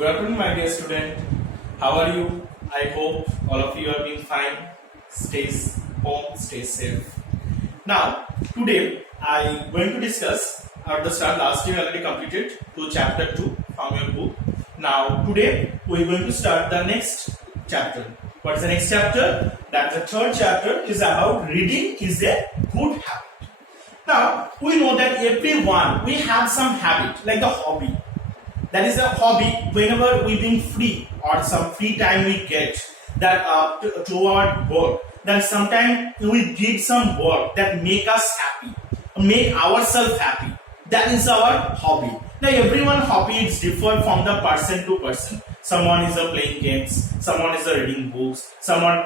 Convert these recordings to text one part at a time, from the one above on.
Good afternoon, my dear student. How are you? I hope all of you are being fine. Stay home, stay safe. Now, today I am going to discuss at the start last year already completed to chapter 2 from your book. Now, today we are going to start the next chapter. What is the next chapter? That the third chapter is about reading is a good habit. Now, we know that everyone, we have some habit like the hobby. That is a hobby whenever we being free or some free time we get that to our work. Then sometimes we did some work that make us happy, make ourselves happy. That is our hobby. Now everyone hobby is different from the person to person. Someone is playing games, someone is reading books, someone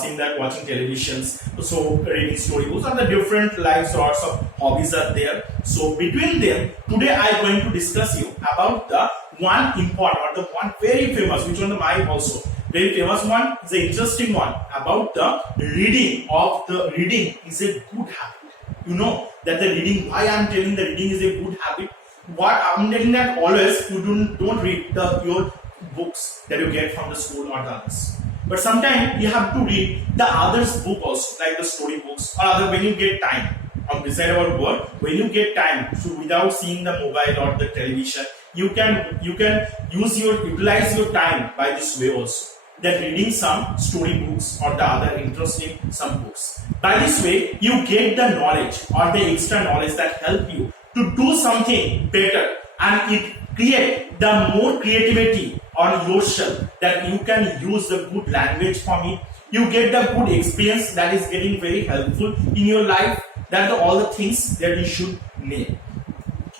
seeing that watching televisions, so reading storybooks, and the different life sorts of hobbies are there. So between them, today I am going to discuss you about the one important or the one very famous, which one the my also very famous one is an interesting one about the reading of the reading is a good habit. You know that the reading, why I am telling the reading is a good habit. What I am telling that always you don't read your books that you get from the school or the others. But sometimes you have to read the others' book also, like the story books or other when you get time. On beside our work, when you get time, so without seeing the mobile or the television, you can utilize your time by this way also. That reading some story books or the other interesting some books. By this way, you get the knowledge or the extra knowledge that help you to do something better, and it create the more creativity on yourself that you can use the good language from it. You get the good experience that is getting very helpful in your life. That are all the things that you should need.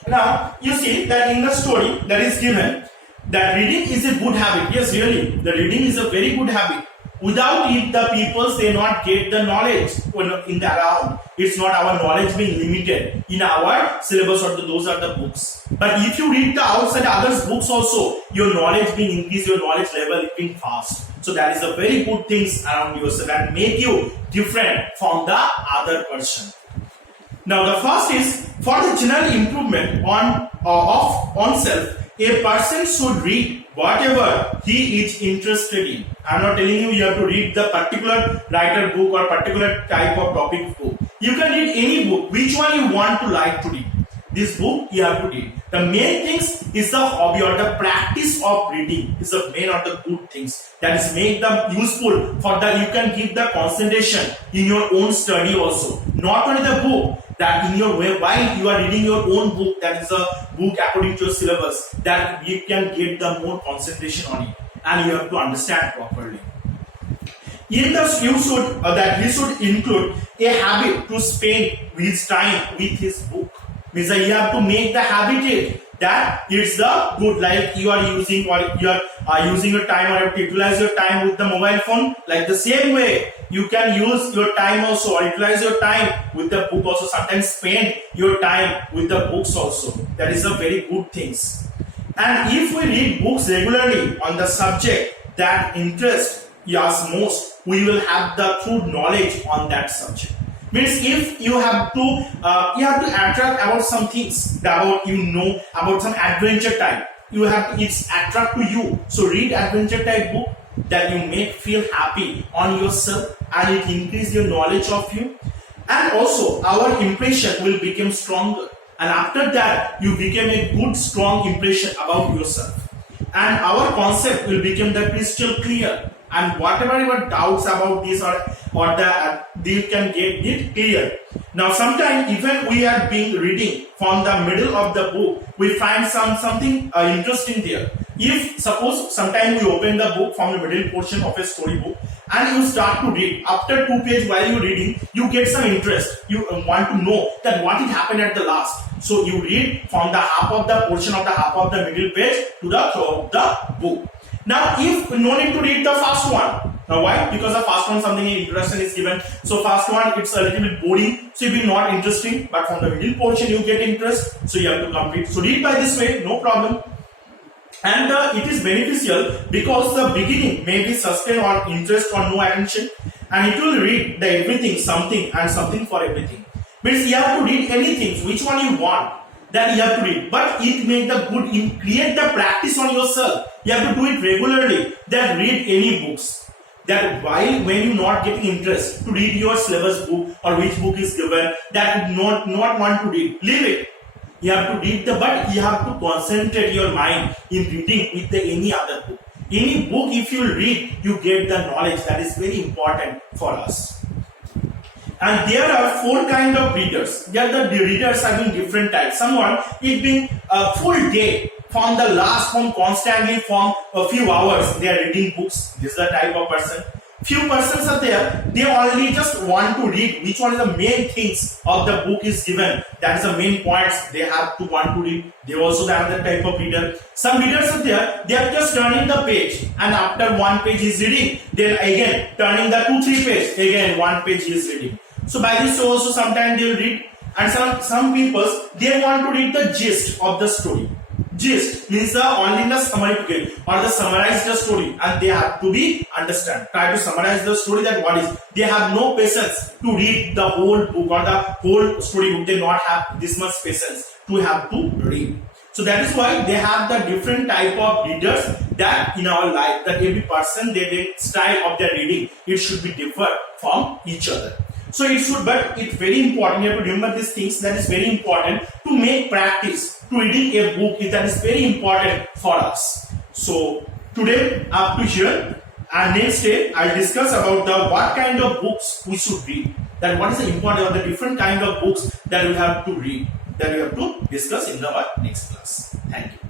Now you see that in the story that is given that reading is a good habit. Yes, really, the reading is a very good habit. Without it, the people say not get the knowledge in the around. It's not our knowledge being limited in our syllabus or those are the books. But if you read the outside others books also, your knowledge being increased, your knowledge level is being fast. So that is a very good things around yourself and make you different from the other person. Now the first is for the general improvement of oneself. A person should read whatever he is interested in. I am not telling you have to read the particular writer book or particular type of topic book. You can read any book, which one you want to like to read. This book you have to read. The main things is the hobby or the practice of reading is the main of the good things that is make them useful for that you can keep the concentration in your own study also. Not only the book. That in your way, while you are reading your own book, that is a book according to your syllabus, that you can get the more concentration on it, and you have to understand properly. In the you should that he should include a habit to spend his time with his book. Means that you have to make the habit that it's the good, like you are using or you are using your time or to utilize your time with the mobile phone. Like the same way, you can use your time also or utilize your time with the book also. Sometimes spend your time with the books also. That is a very good things. And if we read books regularly on the subject that interests us most, we will have the true knowledge on that subject. Means if you have to attract about some things about about some adventure type, you have it's attract to you. So read adventure type book that you make feel happy on yourself and it increase your knowledge of you, and also our impression will become stronger, and after that you become a good strong impression about yourself, and our concept will become the crystal clear, and whatever your doubts about this or that you can get it clear. Now sometimes even we are being reading from the middle of the book, we find something interesting there. If suppose sometimes we open the book from the middle portion of a story book and you start to read, after 2 pages while you reading, you get some interest. You want to know that what it happened at the last. So you read from the half of the portion of the half of the middle page to the throughout the book. Now if no need to read the first one. Now why? Because the first one something interesting is given. So first one it's a little bit boring, so it will be not interesting. But from the middle portion you get interest, so you have to complete. So read by this way, no problem. And it is beneficial because the beginning may be sustain or interest or no attention, and it will read the everything, something and something for everything. Means you have to read anything, which one you want. that you have to read, but it make the good in create the practice on yourself. You have to do it regularly. That read any books. That while when you not getting interest to read your syllabus book or which book is given, that not want to read, leave it. You have to read but you have to concentrate your mind in reading with any other book. Any book if you read, you get the knowledge. That is very important for us. And there are 4 kind of readers. There the readers are in different types. Someone is being a full day from constantly from a few hours they are reading books. This is the type of person. Few persons are there, they only just want to read which one is the main things of the book is given. That is the main points they have to want to read. They also have that type of reader. Some readers are there, they are just turning the page, and after one page is reading, then again turning the 2-3 page, again one page is reading. So by this also sometimes they will read, and some people they want to read the gist of the story. Gist means only the summary or the summarize the story, and they have to be understand. Try to summarize the story that what is. They have no patience to read the whole book or the whole story book. They not have this much patience to have to read. So that is why they have the different type of readers that in our life, that every person their style of their reading, it should be different from each other. So it should, but it's very important, you have to remember these things, that is very important to make practice to reading a book, that is very important for us. So today up to here, and next day I'll discuss about the what kind of books we should read, that what is the important of the different kind of books that we have to read, that we have to discuss in our next class. Thank you.